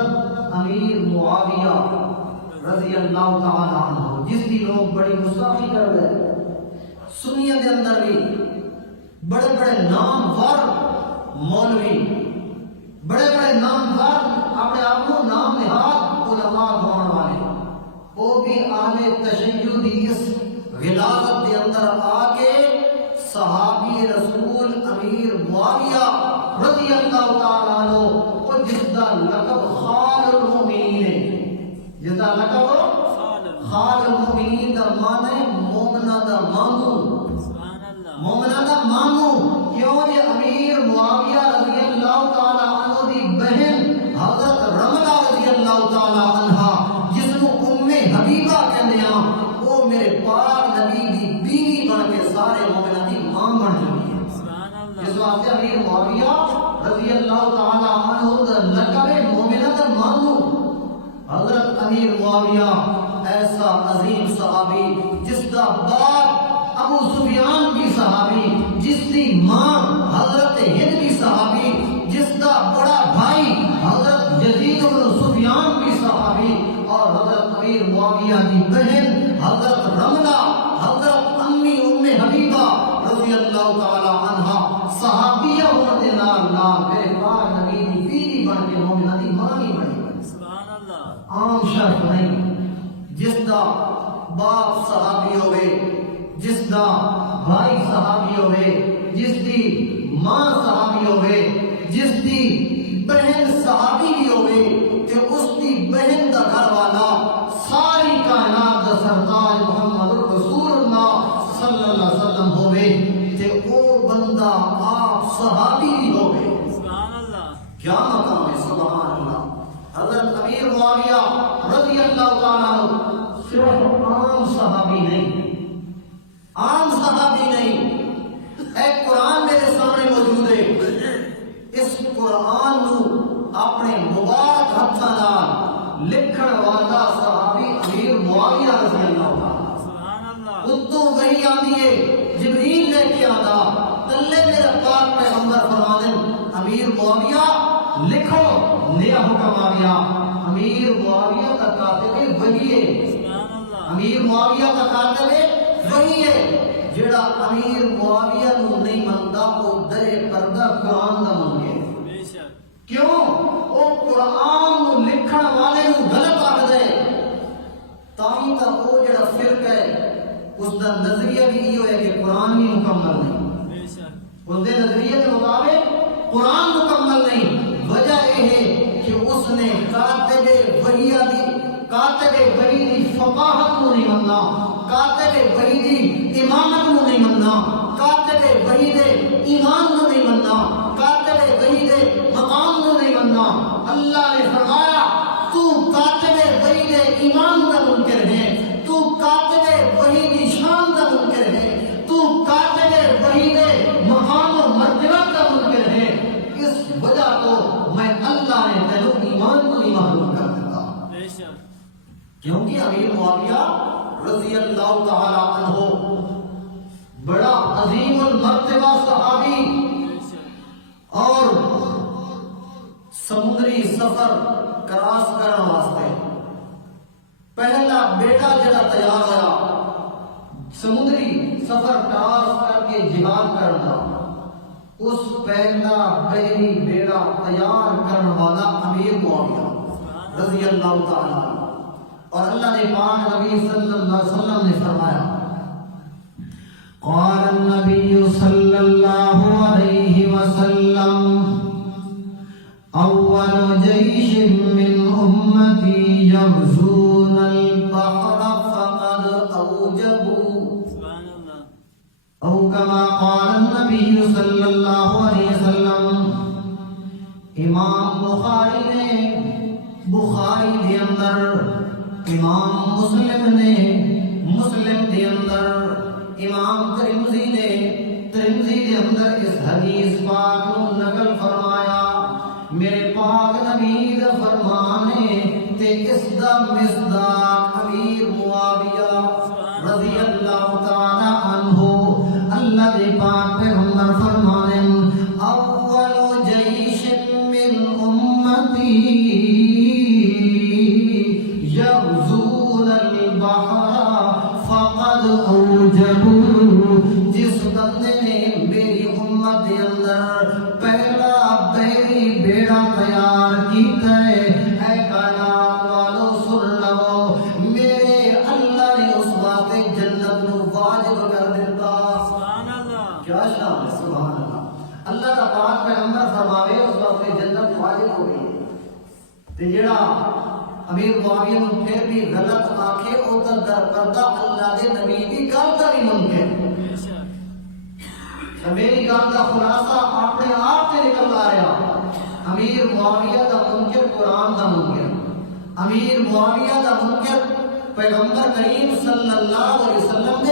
حضرت امیر معاویہ رضی اللہ تعالی عنہ جس کی لوگ بڑی گستاخی کر گئے، سنیت کے اندر بھی بڑے بڑے نامور مولوی، بڑے بڑے نامور اپنے آپ کو نام نہاد علماء ہونے والے، وہ بھی اہل تشیع دی اس غلاظت کے اندر آ کے صحابی رسول امیر معاویہ رضی اللہ تعالیٰ عنہ وہ جس کا لقب خال المؤمنین ہے، جس کا لقب خال المؤمنین دا معنی مومنہ دا مامو، مومنہ دا مامو، کیوں یہ امیر معاویہ رضی اللہ تعالیٰ عنہ دی بہن حضرت رملہ رضی اللہ تعالیٰ عنہ جس کو ام حبیبہ کہنے ہیں، وہ میرے پاک نبی دی بیوی بن کے سارے مومنہ دی ماں بن چکی ہے۔ اس واسطے امیر معاویہ رضی اللہ تعالیٰ عنہ دا لقب مومنہ دا مامو۔ حضرت امیر معاویہ ایسا عظیم صحابی جس کا باپ ابو سفیان کی صحابی، جس کی ماں حضرت ہند کی صحابی، جس کا بڑا بھائی حضرت یزید بن سفیان کی صحابی، اور حضرت امیر معاویہ کی بہن حضرت رملہ حضرت امی ام حبیبہ رضی اللہ تعالی عنہا صحابیہ ہونے نال میرے پاک نبی دی بیوی بن کے مومنہ دی ماں ہی بنی۔ سبحان اللہ، عام شرط نہیں، جس کا باپ صحابی ہوئے، جس کا بھائی صحابی ہوئے، جس کی ماں صحابی ہوئے، جس کی بہن صحابی بھی ہوئے، کہ اس کی بہن کا گھر والا ساری کائنات کا سردار محمد رسول اللہ صلی اللہ علیہ وسلم ہوئے، کہ وہ بندہ آپ صحابی بھی ہوئے۔ سبحان اللہ، کیا مقام ہے، سبحان اللہ۔ حضرت امیر معاویہ رضی اللہ تعالیٰ عنہ صرف عام صحابی نہیں، عام صحابی نہیں، ایک قرآن میرے سامنے موجود ہے، اس قرآن نو اپنے مبارک ہاتھاں نال لکھن والا صحابی امیر معاویہ رضی اللہ تعالیٰ۔ اتوں وحی آندی ہے، جبریل لے کے آندا، تلے میرے پاک پیغمبر فرمانے امیر معاویہ لکھو، نیا حکم آ گیا، امیر معاویہ کا کاتب وحی ہے، امیر معاویہ کا کاتب وہی ہے جڑا امیر معاویہ نو نہیں منتا، وہ درے پردہ قرآن دا من گئے۔ کیوں؟ وہ قرآن نو لکھن والے نو غلط آکھ دے، تاہی تا وہ جڑا فرقہ ہے اس دا نظریہ بھی یہ ہے کہ قرآن بھی مکمل نہیں، اس دے نظریہ کے مطابق قرآن مکمل نہیں۔ وجہ یہ ہے کہ اس نے کاتب وحی دی فقاہت کو نہیں مننا، کاتب وحی دی امامت کو نہیں مننا، کاتب وحی دے ایمان کو نہیں مننا، کاتب وحی دے مقام کو نہیں مننا۔ اللہ نے فرمایا تو کاتب وحی دے ایمان کا منکر ہے، تو کاتب وحی دی شان کا منکر ہے، تو کاتب وحی دے مقام و مرتبہ کا منکر ہے، اس وجہ تو میں اللہ نے تینوں ایمان کو نہیں معلوم کر دیتا۔ کیونکہ امیر معاویہ رضی اللہ تعالی عنہ بڑا عظیم المرتبہ صحابی، اور سمندری سفر کراس کرنے واسطے پہلا بیٹا جڑا تیار ہوا سمندری سفر کراس کر کے جہاد کرنا، اس پہلا بحری بیڑا تیار کرنے والا امیر معاویہ رضی اللہ تعالی عنہ۔ اور اللہ نے پاک نبی صلی اللہ علیہ وسلم نے فرمایا، قال النبی صلی اللہ علیہ وسلم اول جیش من امتی یغزون البحر فقد اوجبوا، او کما قال النبی صلی اللہ علیہ وسلم۔ امام بخاری دے اندر، امام مسلم نے مسلم دے اندر، امام ترمذی نے ترمذی دے اندر اس حدیث پاک کو نقل فرمایا۔ میرے پاک نبی دا فرمان ہے تے اس دا مصداق امیر معاویہ رضی اللہ تعالی عنہ، اللہ دے پاک پیغمبر فرمانے اول جیش من امتی تے جڑا امیر معاویہ نوں پھر بھی غلط آکھے او تے در پردہ اللہ دے نبی دی گل دا نہیں منکر میری گل کا خلاصہ اپنے آپ سے نکل آ رہا امیر معاویہ دا منکر قرآن دا منکر امیر معاویہ دا منکر پیغمبر کریم صلی اللہ علیہ وسلم نے